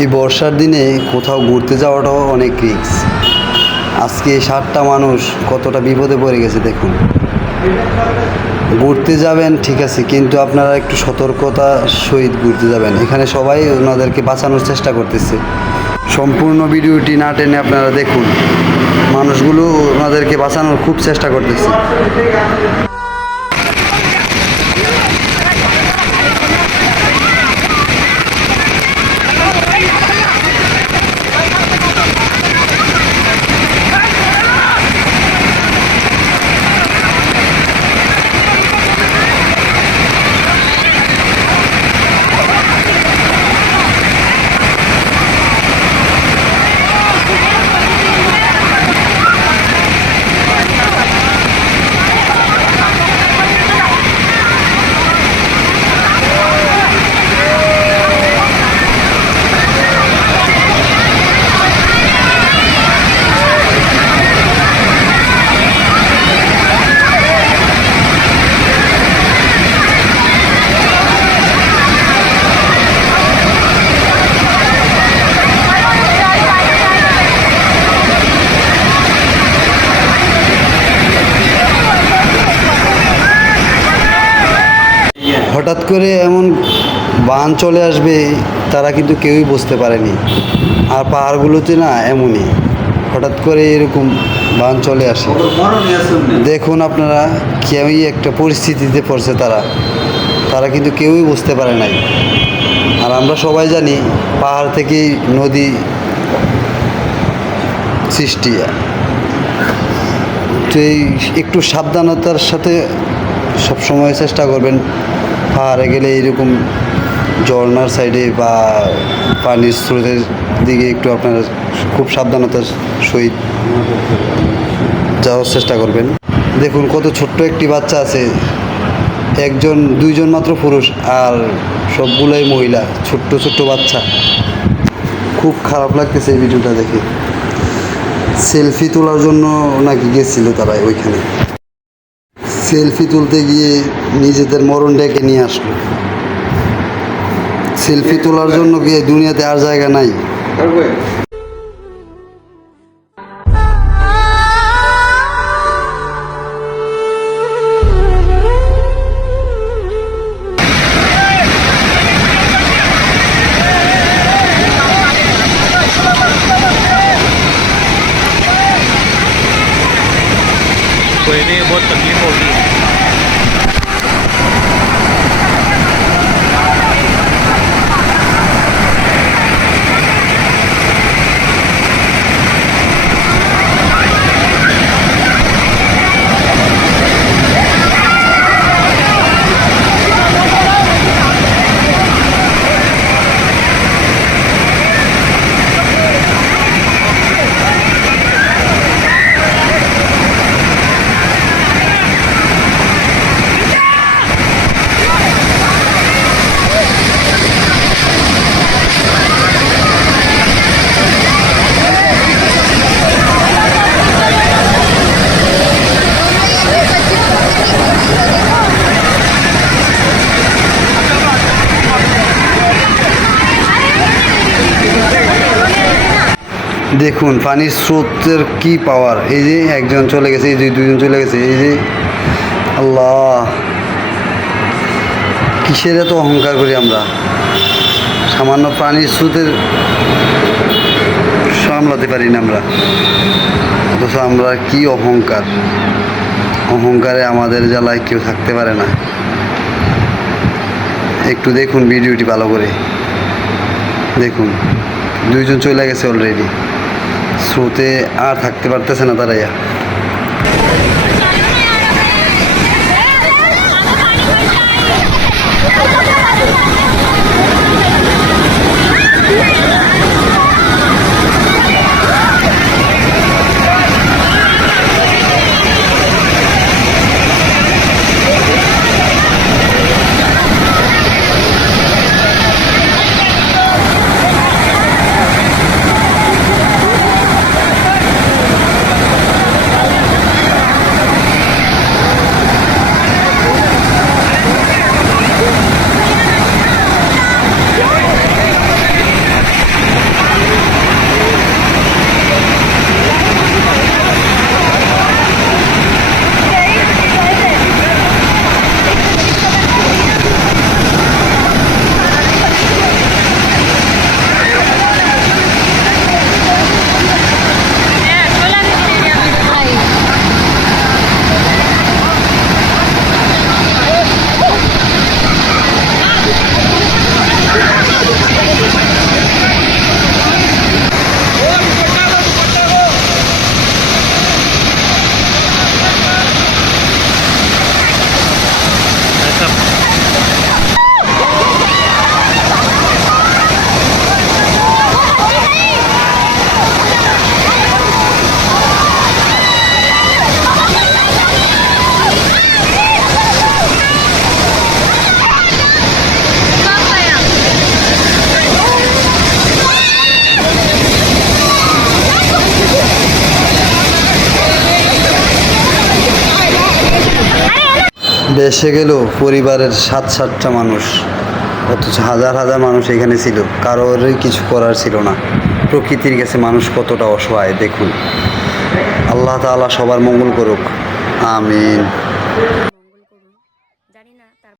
এই বর্ষার দিনে কোথাও ঘুরতে যাওয়াটাও অনেক রিস্ক। আজকে 7টা মানুষ কতটা বিপদে পড়ে গেছে দেখুন। ঘুরতে যাবেন ঠিক আছে, কিন্তু আপনারা একটু সতর্কতার সহিত ঘুরতে যাবেন। এখানে সবাই ওনাদেরকে বাঁচানোর চেষ্টা করতেছে। সম্পূর্ণ ভিডিওটি না টেনে আপনারা দেখুন। মানুষগুলো ওনাদেরকে বাঁচানোর খুব চেষ্টা করতেছে। হঠাৎ করে এমন বান চলে আসবে তারা কিন্তু কেউই বুঝতে পারেনি। আর পাহাড়গুলোতে না এমনই হঠাৎ করে এরকম বান চলে আসে। দেখুন আপনারা কেউই একটা পরিস্থিতিতে পড়ছে তারা কিন্তু কেউই বুঝতে পারে নাই। আর আমরা সবাই জানি পাহাড় থেকেই নদী সৃষ্টি। তো এই একটু সাবধানতার সাথে সবসময় চেষ্টা করবেন পাহাড়ে গেলে এরকম ঝর্নার সাইডে বা পানির স্রোতের দিকে একটু আপনারা খুব সাবধানতার সহিত যাওয়ার চেষ্টা করবেন। দেখুন কত ছোট্ট একটি বাচ্চা আছে, দুইজন মাত্র পুরুষ আর সবগুলোই মহিলা, ছোট্ট ছোট্ট বাচ্চা। খুব খারাপ লাগতেছে এই ভিডিওটা দেখে। সেলফি তোলার জন্য নাকি গেছিল তারা ওইখানে। সেলফি তুলতে গিয়ে নিজেদের মরণ ডেকে নিয়ে আসলো। সেলফি তোলার জন্য গিয়ে দুনিয়াতে আর জায়গা নাই। कोई नहीं, बहुत तकलीफ होगी। দেখুন পানির স্রোতের কি পাওয়ার। এই যে একজন চলে গেছে, এই যে দুইজন চলে গেছে। এই যে আল্লাহ, কিসের এত অহংকার করি আমরা। সামান্য পানির স্রোতের সামলাতে পারি না আমরা, অথচ আমরা কি অহংকারে আমাদের জ্বালায় কেউ থাকতে পারে না। একটু দেখুন ভিডিওটি ভালো করে দেখুন। দুইজন চলে গেছে অলরেডি, স্রোতে আর থাকতে পারতেছে না তারা। বেসে গেল পরিবারের 7-8টা মানুষ, অথচ হাজার হাজার মানুষ এখানে ছিল, কারোরই কিছু করার ছিল না। প্রকৃতির কাছে মানুষ কতটা অসহায় দেখুন। আল্লাহ তাআলা সবার মঙ্গল করুক, আমিন।